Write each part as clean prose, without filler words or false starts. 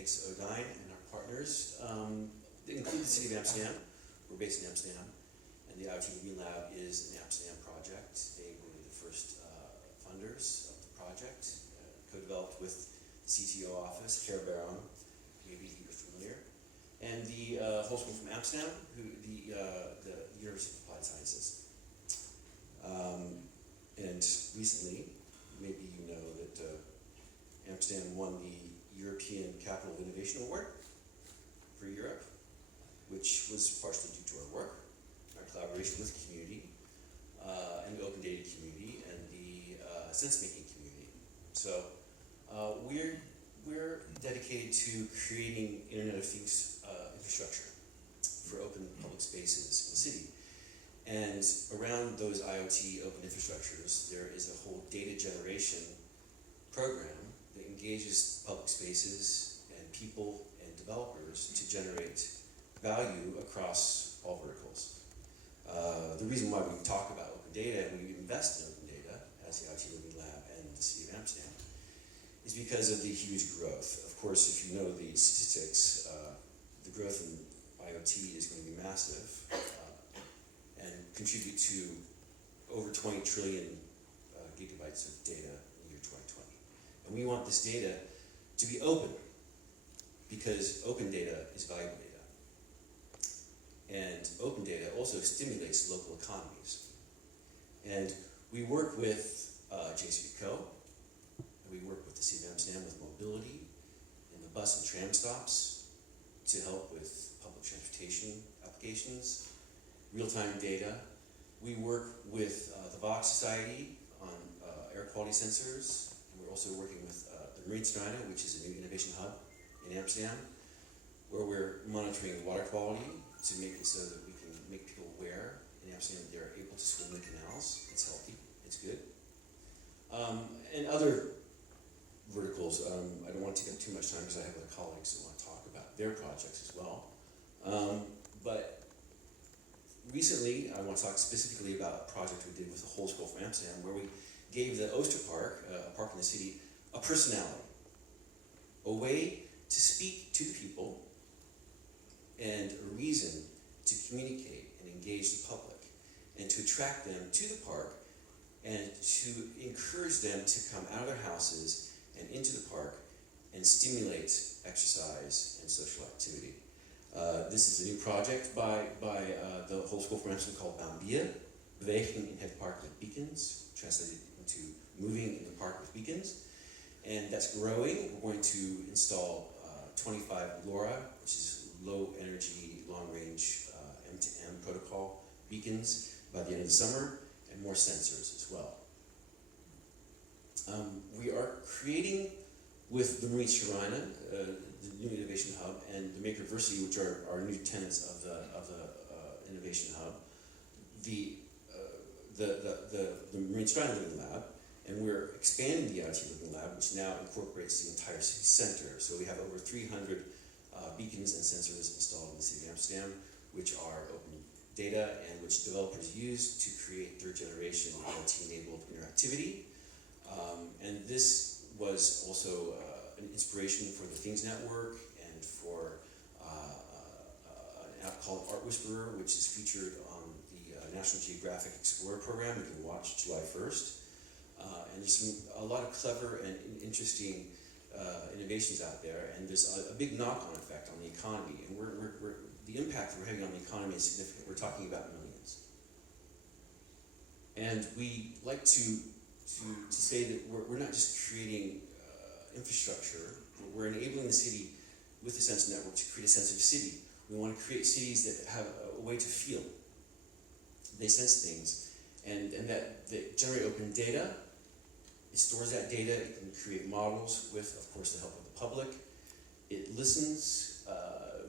thanks to ODINE and our partners. They include the City of Amsterdam. We're based in Amsterdam, and the IoT Living Lab is an Amsterdam project. They were the first funders of the project, co-developed with the CTO office, Care Baron, maybe you're familiar, and the whole school from Amsterdam, the University of Applied Sciences. And recently, maybe you know that Amsterdam won the European Capital of Innovation Award for Europe, which was partially due to our work, our collaboration with the community, and the open data community, and the sense-making community. So we're dedicated to creating Internet of Things infrastructure for open public spaces in the city. And around those IoT open infrastructures, there is a whole data generation program that engages public spaces and people and developers to generate value across all verticals. The reason why we talk about open data and we invest in open data as the IoT Living Lab and the City of Amsterdam is because of the huge growth. Of course, if you know the statistics, the growth in IoT is going to be massive and contribute to over 20 trillion gigabytes of data in the year 2020. And we want this data to be open, because open data is valuable data. And open data also stimulates local economies. And we work with JCDecaux, and we work with the City of Amsterdam with mobility and the bus and tram stops to help with public transportation applications, real-time data. We work with the Vox Society on air quality sensors. And we're also working with the Manwaring, which is a new innovation hub in Amsterdam, where we're monitoring water quality to make it so that we can make people aware in Amsterdam that they're able to swim in the canals. It's healthy, it's good. And other verticals, I don't want to take up too much time because I have other colleagues that want to talk about their projects as well. But recently, I want to talk specifically about a project we did with the whole school from Amsterdam, where we gave the Oosterpark, a park in the city, a personality, a way to speak to the people, and a reason to communicate and engage the public, and to attract them to the park, and to encourage them to come out of their houses and into the park and stimulate exercise and social activity. This is a new project by the whole school for Amsterdam called Bambia, Beweging in het Park met Beacons, translated into moving in the park with beacons. And that's growing. We're going to install 25 LoRa, which is low energy, long range M2M protocol beacons by the end of the summer, and more sensors as well. We are creating with the Manwaring, the new innovation hub, and the Makerversity, which are our new tenants of the innovation hub, the Manwaring Living Lab, and we're expanding the IoT Living Lab, which now incorporates the entire city center. So we have over 300 beacons and sensors installed in the city of Amsterdam, which are open data and which developers use to create third generation IoT-enabled interactivity. And this was also an inspiration for the Things Network and for an app called Art Whisperer, which is featured on the National Geographic Explorer program. You can watch July 1st. And there's a lot of clever and interesting innovations out there, and there's a big knock-on effect on the economy. And the impact we're having on the economy is significant. We're talking about millions. And we like to say that we're not just creating infrastructure, we're enabling the city with the Sense Network to create a sense of city. We want to create cities that have a way to feel. They sense things, and that they generate open data. It stores that data, it can create models with, of course, the help of the public. It listens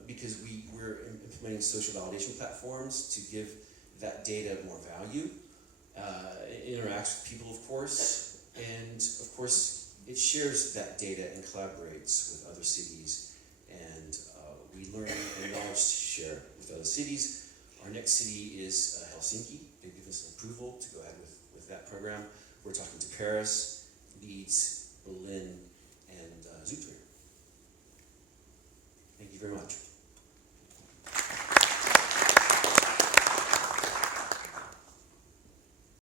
because we're implementing social validation platforms to give that data more value. It interacts with people, of course, and of course, it shares that data and collaborates with other cities, and we learn and knowledge share with other cities. Our next city is Helsinki. They give us an approval to go ahead with that program. We're talking to Paris, Leeds, Berlin, and Zoetermeer. very much.